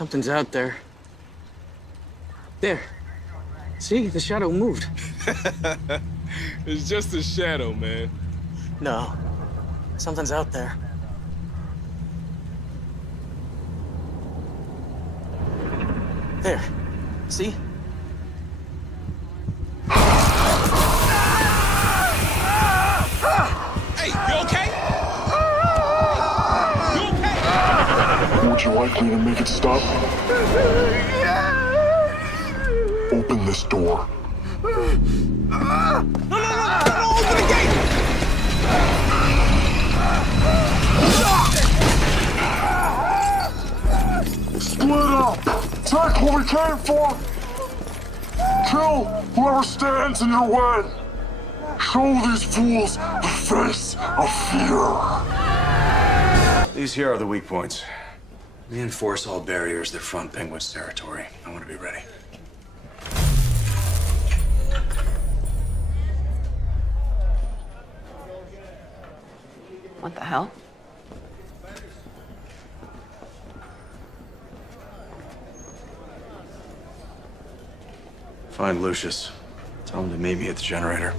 Something's out there. There. See, the shadow moved. It's just a shadow, man. No, something's out there. There. See? Hey, you okay? You okay? Would you like me to make it stop? Open this door. No, open the gate! Split up! Take what we came for! Kill whoever stands in your way! Show these fools the face of fear! These here are the weak points. Reinforce all barriers that front Penguin's territory. I want to be ready. What the hell? Find Lucius. Tell him to meet me at the generator.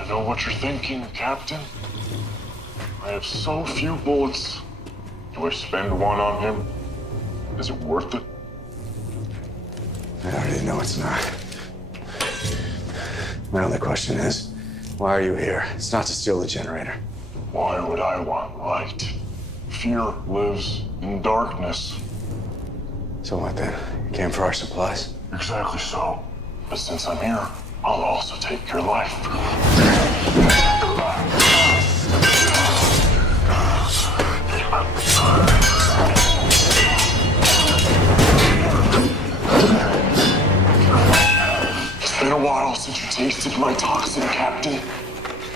I know what you're thinking, Captain. I have so few bullets. Do I spend one on him? Is it worth it? I already know it's not. My only question is, why are you here? It's not to steal the generator. Why would I want light? Fear lives in darkness. So what then? You came for our supplies? Exactly so. But since I'm here, I'll also take your life. It's been a while since you tasted my toxin, Captain.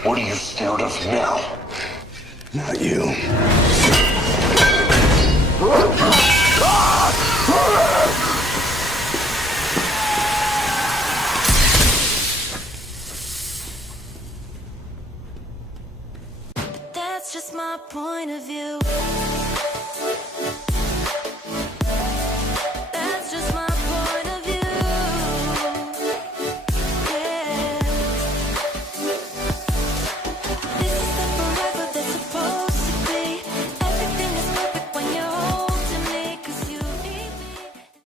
What are you scared of now? Not you. That's just my point of view.